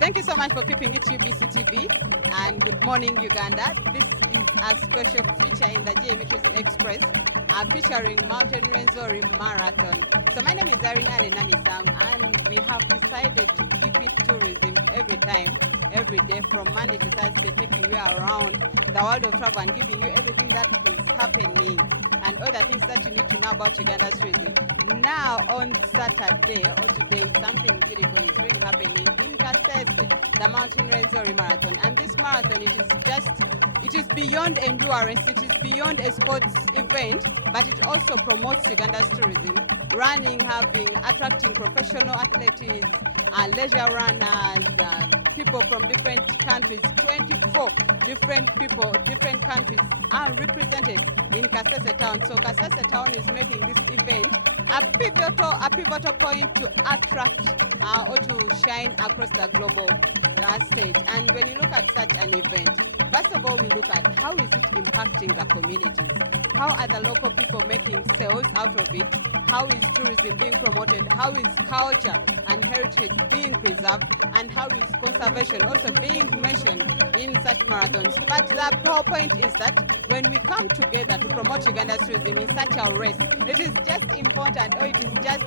Thank you so much for keeping it UBC TV, and good morning, Uganda. This is a special feature in the GME Tourism Express featuring Mountain Rwenzori Marathon. So my name is Arina Nenamisang, and we have decided to keep it tourism every time, every day, from Monday to Thursday, taking you around the world of travel and giving you everything that is happening and other things that you need to know about Uganda's tourism. Now on Saturday or today, something beautiful is really happening in Kasese, the Mountain Rwenzori Marathon. And this marathon, it is beyond endurance, it is beyond a sports event, but it also promotes Uganda's tourism. Running, attracting professional athletes, leisure runners, people from different countries. 24 different countries are represented in Kasese town. So Kasese town is making this event a pivotal point to attract or to shine across the global stage. And when you look at such an event, first of all, we look at how is it impacting the communities? How are the local people making sales out of it? How is tourism being promoted? How is culture and heritage being preserved? And how is conservation also being mentioned in such marathons? But the whole point is that when we come together to promote Uganda's tourism in such a race, it is just important, or it is just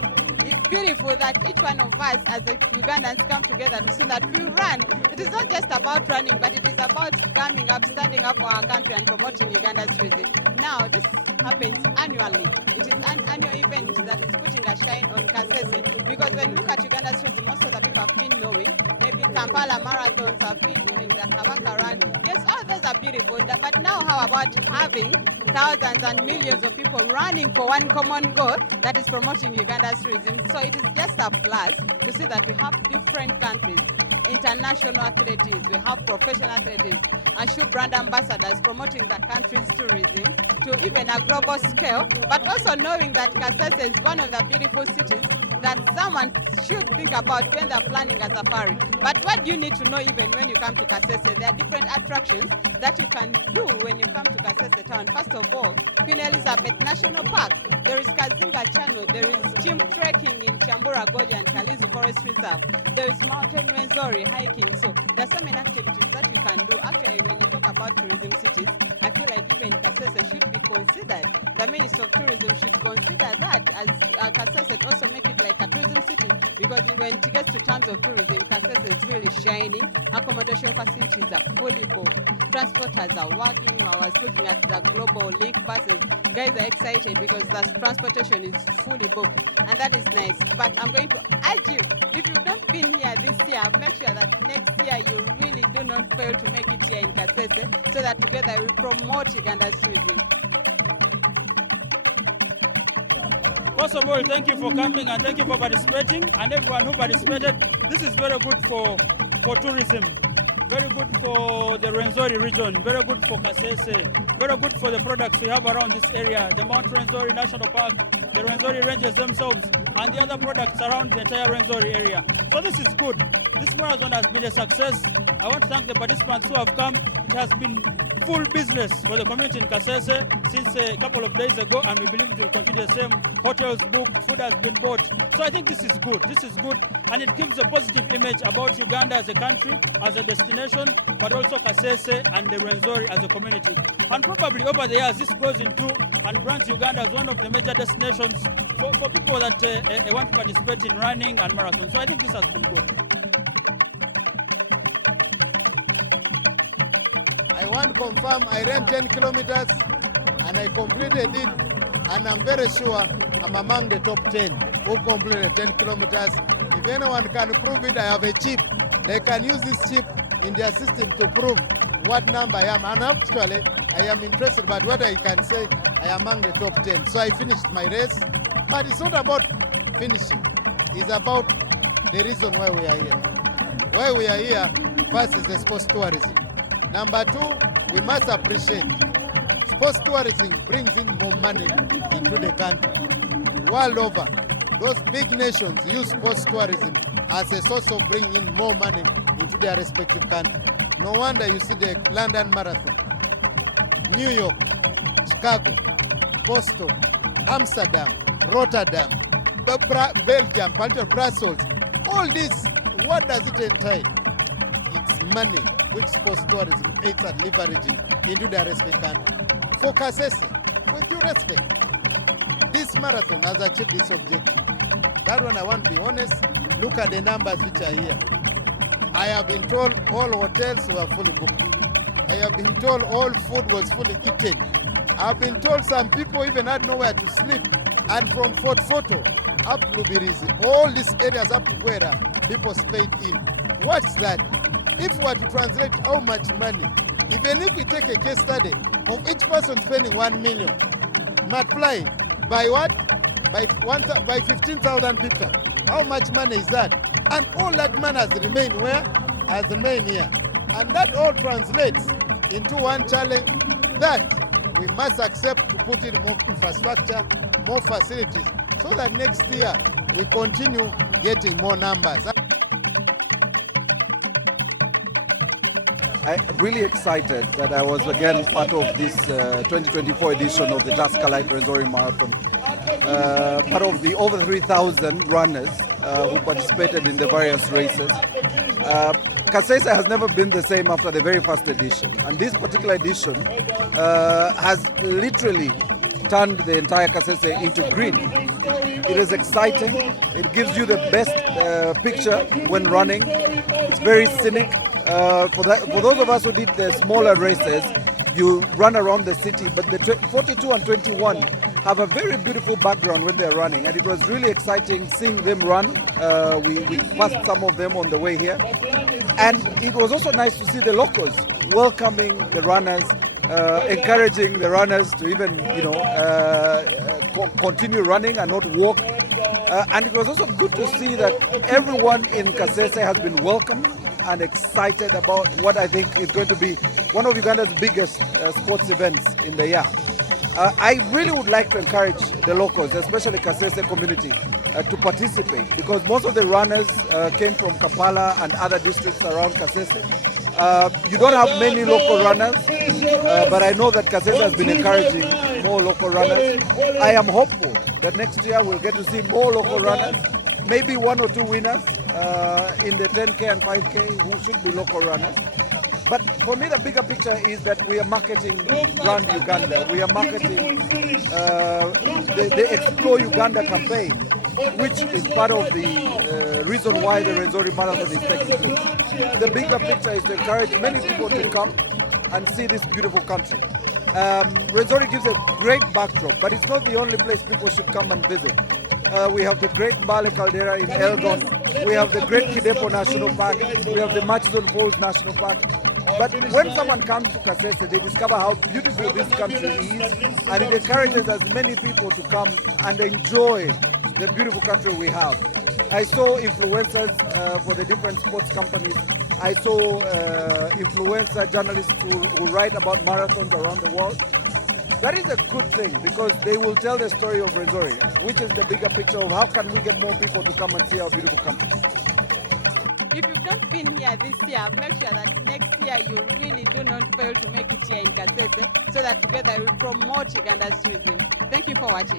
beautiful that each one of us as Ugandans come together to see that we run. It is not just about running, but it is about coming up, standing up for our country and promoting Uganda's tourism. Now, this happens annually. It is an annual event that is putting a shine on Kasese, because when you look at Uganda's tourism, most of the people have been knowing, maybe Kampala marathons have been knowing, the Kabaka run. Yes, all those are beautiful, but now how about having thousands and millions of people running for one common goal, that is promoting Uganda's tourism? So it is just a plus to see that we have different countries, international athletes, we have professional athletes, and shoe brand ambassadors promoting the country's tourism to even a global scale, but also knowing that Kasese is one of the beautiful cities that someone should think about when they're planning a safari. But what you need to know even when you come to Kasese, there are different attractions that you can do when you come to Kasese town. First of all, Queen Elizabeth National Park, there is Kazinga Channel, there is gym trekking in Chambura Goja and Kalizu Forest Reserve, there is Mountain Rwenzori hiking. So there's so many activities that you can do. Actually, when you talk about tourism cities, I feel like even Kasese should be considered. The Minister of Tourism should consider that as Kasese, also make it like a tourism city, because when it gets to terms of tourism, Kasese is really shining. Accommodation facilities are fully booked. Transporters are working. I was looking at the global link buses. Guys are excited because the transportation is fully booked, and that is nice. But I'm going to urge you, if you've not been here this year, make sure that next year you really do not fail to make it here in Kasese, so that together we promote Uganda's tourism. First of all, thank you for coming and thank you for participating, and everyone who participated. This is very good for tourism, very good for the Rwenzori region, very good for Kasese, very good for the products we have around this area, the Mount Rwenzori National Park, the Rwenzori ranges themselves, and the other products around the entire Rwenzori area. So this is good. This marathon has been a success. I want to thank the participants who have come. It has been full business for the community in Kasese since a couple of days ago, and we believe it will continue the same. Hotels booked, food has been bought. So I think this is good. This is good, and it gives a positive image about Uganda as a country, as a destination, but also Kasese and the Rwenzori as a community. And probably over the years, this grows into and brands Uganda as one of the major destinations for people that want to participate in running and marathon. So I think this has been good. I want to confirm I ran 10 kilometers and I completed it, and I'm very sure I'm among the top 10 who completed 10 kilometers. If anyone can prove it, I have a chip. They can use this chip in their system to prove what number I am. And actually, I am interested about what I can say. I am among the top 10. So I finished my race. But it's not about finishing. It's about the reason why we are here. Why we are here, first is the sports tourism. Number two, we must appreciate sports tourism brings in more money into the country. World over, those big nations use sports tourism as a source of bringing in more money into their respective country. No wonder you see the London Marathon, New York, Chicago, Boston, Amsterdam, Rotterdam, Belgium, Brussels. All this, what does it entail? its money, which sports tourism aids at leveraging into their respective country. For Kasese, with due respect, this marathon has achieved its objective. That one I want to be honest. Look at the numbers which are here. I have been told all hotels were fully booked. I have been told all food was fully eaten. I've been told some people even had nowhere to sleep. And from Fort Photo up Lubirizi, all these areas up to Gwera, people stayed in. What's that? If we were to translate how much money, even if we take a case study of each person spending 1 million, multiply by what? By 15,000 people. How much money is that? And all that money has remained where? Has remained here. And that all translates into one challenge that we must accept to put in more infrastructure, more facilities, so that next year we continue getting more numbers. I'm really excited that I was again part of this 2024 edition of the Taskalite Rwenzori Marathon. Part of the over 3,000 runners who participated in the various races. Kasese has never been the same after the very first edition, and this particular edition has literally turned the entire Kasese into green. It is exciting. It gives you the best picture when running. It's very scenic. For those of us who did the smaller races, you run around the city, but the 42 and 21 have a very beautiful background when they're running, and it was really exciting seeing them run. We passed some of them on the way here, and it was also nice to see the locals welcoming the runners, encouraging the runners to even continue running and not walk. And it was also good to see that everyone in Kasese has been welcomed and excited about what I think is going to be one of Uganda's biggest sports events in the year. I really would like to encourage the locals, especially Kasese community, to participate, because most of the runners came from Kampala and other districts around Kasese. You don't have many local runners, but I know that Kasese has been encouraging more local runners. I am hopeful that next year we'll get to see more local runners, maybe 1 or 2 winners in the 10K and 5K who should be local runners. But for me, the bigger picture is that we are marketing Brand Uganda. We are marketing the Explore Uganda campaign, which is part of the reason why the Rwenzori Marathon is taking place. The bigger picture is to encourage many people to come and see this beautiful country. Rwenzori gives a great backdrop, but it's not the only place people should come and visit. We have the great Mbale Caldera in Elgon. We have the great Kidepo National Park. We have the Murchison Falls National Park. But when someone comes to Kasese, they discover how beautiful this country is, and it encourages as many people to come and enjoy the beautiful country we have. I saw influencers for the different sports companies. I saw influencer journalists who write about marathons around the world. That is a good thing, because they will tell the story of Rwenzori, which is the bigger picture of how can we get more people to come and see our beautiful country. If you've not been here this year, make sure that next year you really do not fail to make it here in Kasese, so that together we promote Uganda's tourism. Thank you for watching.